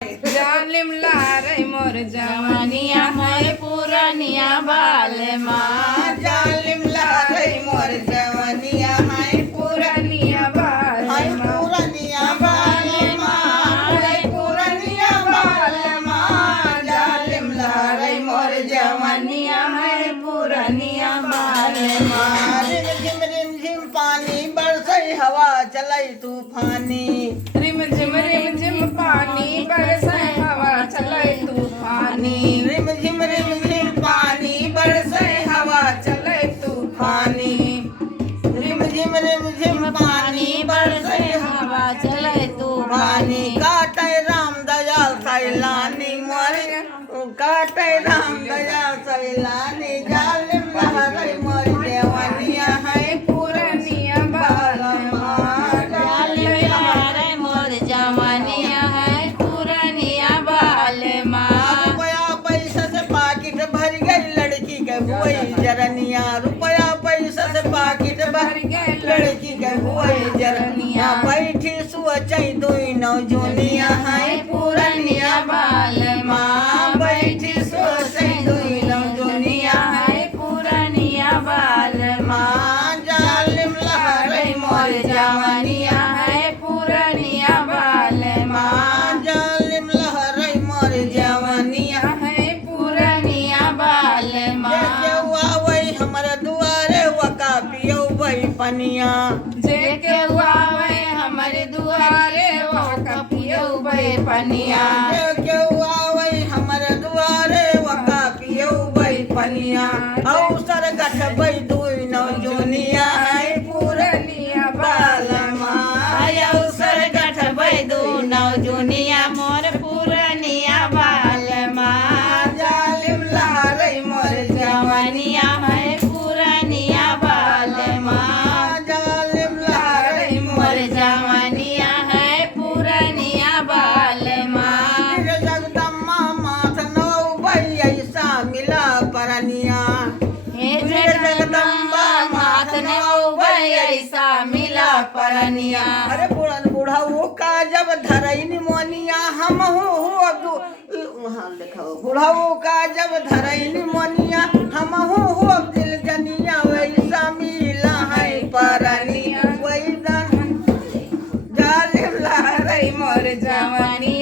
जालिम लारे मोर जवानिया है पुरानिया बाल माँ। जालिम लारे मोर जवानिया है पुरानिया बाल माँ। पुरानिया बाल माँ पुरानिया बाल माँ। जालिम लारे मोर जवानिया है पुरानिया बाल माँ। रिम झिम पानी बरसै हवा चलै तूफानी। रिम झिम पानी बरसे हवा चले तूफानी। रिम झिम पानी बरसै हवा चले तूफानी। रिम झिम पानी बरसै हवा चलै तूफानी। काटै राम दयाल सैलानी मोर काटै राम दयाल सैलानी। जालिम लहरै मोर जवानिया है पुरानिया बाल माँ। जालिम लहरै मोर जवानिया है पुरानिया बाल माँ। रुपया पैसा से पाकिट भर गई लड़की के हुई जरनिया। रुपया पैसा से पाकिट भर गई लड़की के हुई जरनिया। बैठी सोचै दुई नौजनिया है पुरानिया बाल माँ। बैठी सोचै दुई नौजनिया है पुरानिया बाल माँ। जालिम लहरै मोर जवानिया है पुरानिया बाल माँ। जालिम लहरै मोर जवानिया है पुरानिया बाल माँ। आवे हमर दुआरे वका पियौ पनिया। जे के आवे हमारे दुआरे वका पियौ पनिया। जे आवे हमर दुआरे वका पियौ पनिया। अवसर गठबै दुई नौजनिया है पुरानिया बाल माँ। अवसर गठबै दू नौजनिया मोर पुरानिया बाल माँ। जालिम लहरै मोर जवानिया है पुरानिया बाल माँ। जालिम लहरै मोर जवानिया है पुरानिया बाल माँ। जगदम्मा माथ नौ ऐसा मिला परनिया। हे जगदम्बा मात नौ ऐसा मिला परनिया। अरे बुढ़ऊ का जब धरई निमोनिया हम बुढ़ऊ का जब धरई निमोनिया हम अब दिल जनिया। वैसा मिला है परनिया। वैसा जालिम लहरै मोर जवानी